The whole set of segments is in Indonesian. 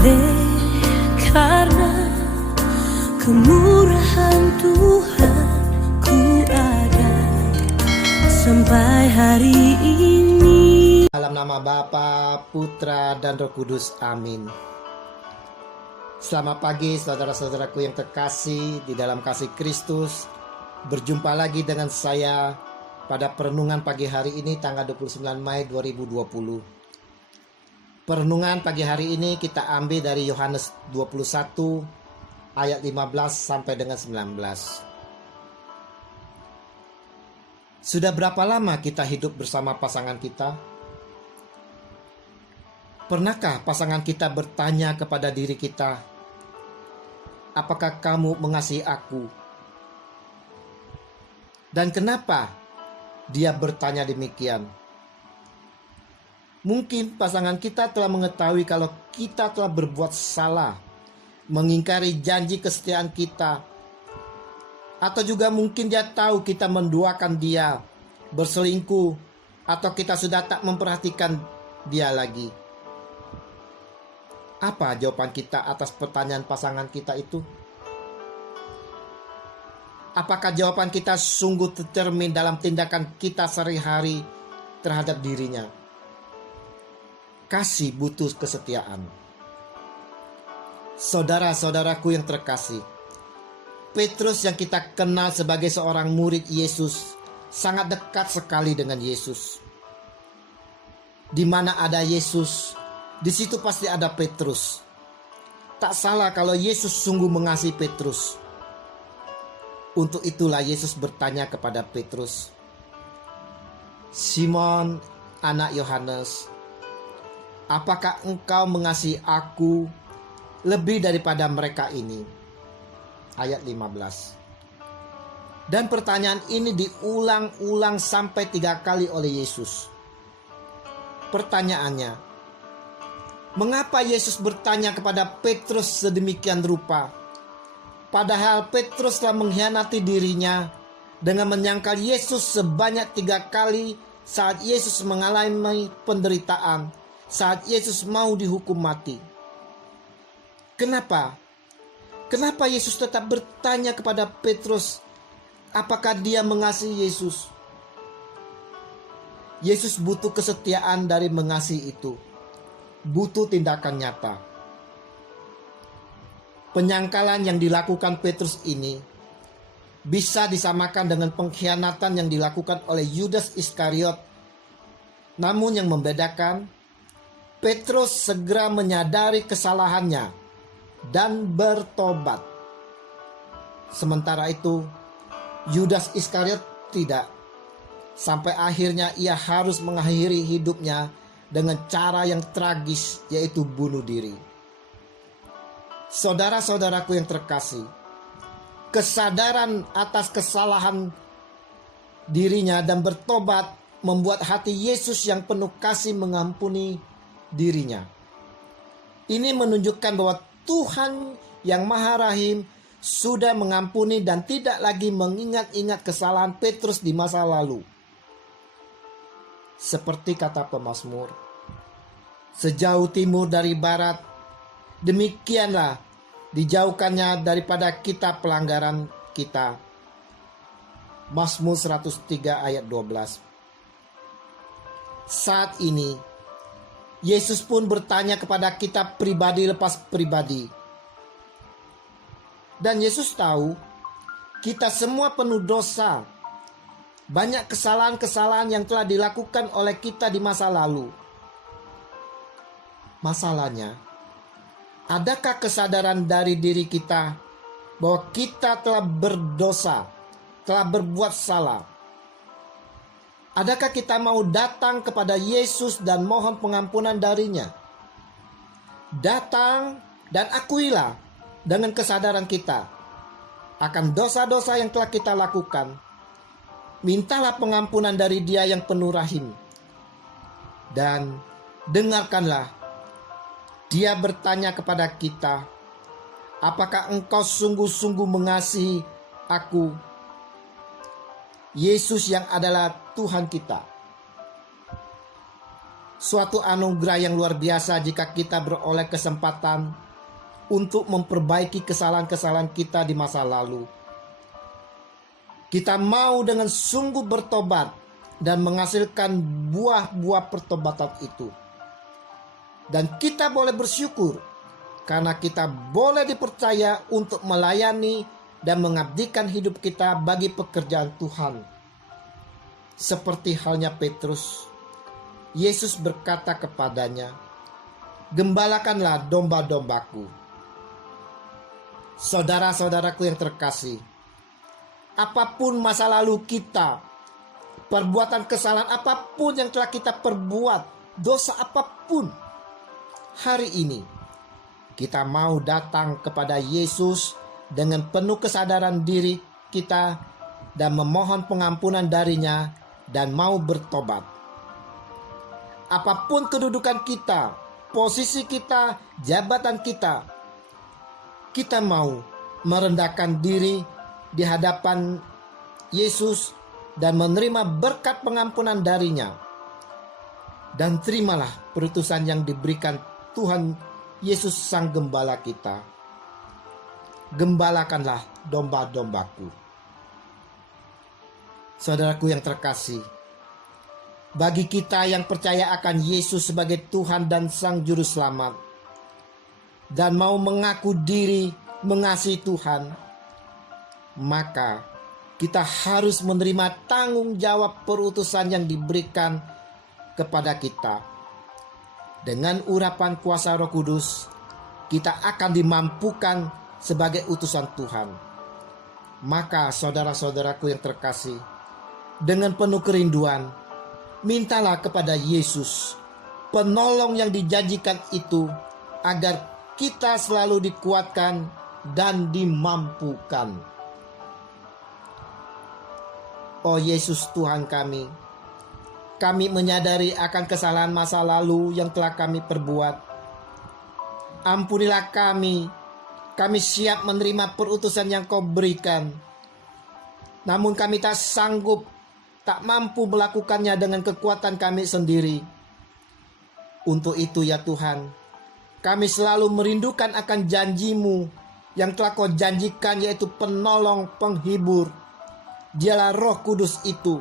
Oleh karena kemurahan Tuhan, ku ada sampai hari ini. Dalam nama Bapa, Putra, dan Roh Kudus. Amin. Selamat pagi saudara-saudaraku yang terkasih di dalam kasih Kristus. Berjumpa lagi dengan saya pada perenungan pagi hari ini tanggal 29 Mei 2020. Perenungan pagi hari ini kita ambil dari Yohanes 21 ayat 15 sampai dengan 19. Sudah berapa lama kita hidup bersama pasangan kita? Pernahkah pasangan kita bertanya kepada diri kita, apakah kamu mengasihi aku? Dan kenapa dia bertanya demikian? Mungkin pasangan kita telah mengetahui kalau kita telah berbuat salah, mengingkari janji kesetiaan kita, atau juga mungkin dia tahu kita menduakan dia, berselingkuh, atau kita sudah tak memperhatikan dia lagi. Apa jawaban kita atas pertanyaan pasangan kita itu? Apakah jawaban kita sungguh tercermin dalam tindakan kita sehari-hari terhadap dirinya? Kasih butuh kesetiaan. Saudara-saudaraku yang terkasih, Petrus yang kita kenal sebagai seorang murid Yesus sangat dekat sekali dengan Yesus. Di mana ada Yesus, di situ pasti ada Petrus. Tak salah kalau Yesus sungguh mengasihi Petrus. Untuk itulah Yesus bertanya kepada Petrus, "Simon, anak Yohanes, apakah engkau mengasihi aku lebih daripada mereka ini?" Ayat 15. Dan pertanyaan ini diulang-ulang sampai 3 kali oleh Yesus. Pertanyaannya, mengapa Yesus bertanya kepada Petrus sedemikian rupa? Padahal Petrus telah mengkhianati dirinya dengan menyangkal Yesus sebanyak 3 kali saat Yesus mengalami penderitaan, saat Yesus mau dihukum mati. Kenapa? Kenapa Yesus tetap bertanya kepada Petrus, apakah dia mengasihi Yesus? Yesus butuh kesetiaan dari mengasihi itu. Butuh tindakan nyata. Penyangkalan yang dilakukan Petrus ini bisa disamakan dengan pengkhianatan yang dilakukan oleh Yudas Iskariot. Namun yang membedakan, Petrus segera menyadari kesalahannya dan bertobat. Sementara itu, Yudas Iskariot tidak. Sampai akhirnya ia harus mengakhiri hidupnya dengan cara yang tragis, yaitu bunuh diri. Saudara-saudaraku yang terkasih, kesadaran atas kesalahan dirinya dan bertobat membuat hati Yesus yang penuh kasih mengampuni dirinya. Ini menunjukkan bahwa Tuhan yang Maha Rahim sudah mengampuni dan tidak lagi mengingat-ingat kesalahan Petrus di masa lalu. Seperti kata pemazmur, sejauh timur dari barat, demikianlah dijauhkannya daripada kita pelanggaran kita. Mazmur 103 ayat 12. Saat ini Yesus pun bertanya kepada kita pribadi lepas pribadi. Dan Yesus tahu kita semua penuh dosa. Banyak kesalahan-kesalahan yang telah dilakukan oleh kita di masa lalu. Masalahnya, adakah kesadaran dari diri kita bahwa kita telah berdosa, telah berbuat salah? Adakah kita mau datang kepada Yesus dan mohon pengampunan darinya? Datang dan akuilah dengan kesadaran kita akan dosa-dosa yang telah kita lakukan. Mintalah pengampunan dari Dia yang penuh rahim. Dan dengarkanlah, Dia bertanya kepada kita, apakah engkau sungguh-sungguh mengasihi aku? Yesus yang adalah Tuhan kita. suatu anugerah yang luar biasa jika kita beroleh kesempatan untuk memperbaiki kesalahan-kesalahan kita di masa lalu. Kita mau dengan sungguh bertobat dan menghasilkan buah-buah pertobatan itu. Dan kita boleh bersyukur karena kita boleh dipercaya untuk melayani dan mengabdikan hidup kita bagi pekerjaan Tuhan. Seperti halnya Petrus, Yesus berkata kepadanya, "Gembalakanlah domba-dombaku." Saudara-saudaraku yang terkasih, apapun masa lalu kita, perbuatan kesalahan apapun yang telah kita perbuat, dosa apapun, hari ini kita mau datang kepada Yesus dengan penuh kesadaran diri kita dan memohon pengampunan darinya dan mau bertobat. Apapun kedudukan kita, posisi kita, jabatan kita, kita mau merendahkan diri di hadapan Yesus dan menerima berkat pengampunan darinya. Dan terimalah perutusan yang diberikan Tuhan Yesus Sang Gembala kita. Gembalakanlah domba-dombaku. Saudaraku yang terkasih, bagi kita yang percaya akan Yesus sebagai Tuhan dan Sang Juru Selamat, dan mau mengaku diri mengasihi Tuhan, maka kita harus menerima tanggung jawab perutusan yang diberikan kepada kita. Dengan urapan kuasa Roh Kudus, kita akan dimampukan sebagai utusan Tuhan. Maka saudara-saudaraku yang terkasih, dengan penuh kerinduan, mintalah kepada Yesus, penolong yang dijanjikan itu, agar kita selalu dikuatkan dan dimampukan. Oh Yesus Tuhan kami menyadari akan kesalahan masa lalu yang telah kami perbuat. Ampunilah kami siap menerima perutusan yang Kau berikan. Namun kami tak sanggup, tak mampu melakukannya dengan kekuatan kami sendiri. Untuk itu ya Tuhan, kami selalu merindukan akan janji-Mu yang telah Kau janjikan, yaitu penolong, penghibur. Dialah Roh Kudus itu.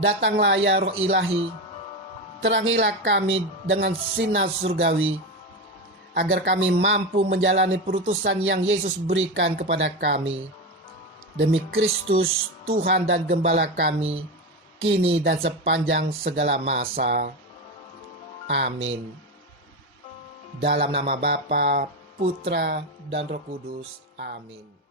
Datanglah ya Roh Ilahi, terangilah kami dengan sinar surgawi, agar kami mampu menjalani perutusan yang Yesus berikan kepada kami. Demi Kristus, Tuhan dan Gembala kami, kini dan sepanjang segala masa. Amin. Dalam nama Bapa, Putra, dan Roh Kudus. Amin.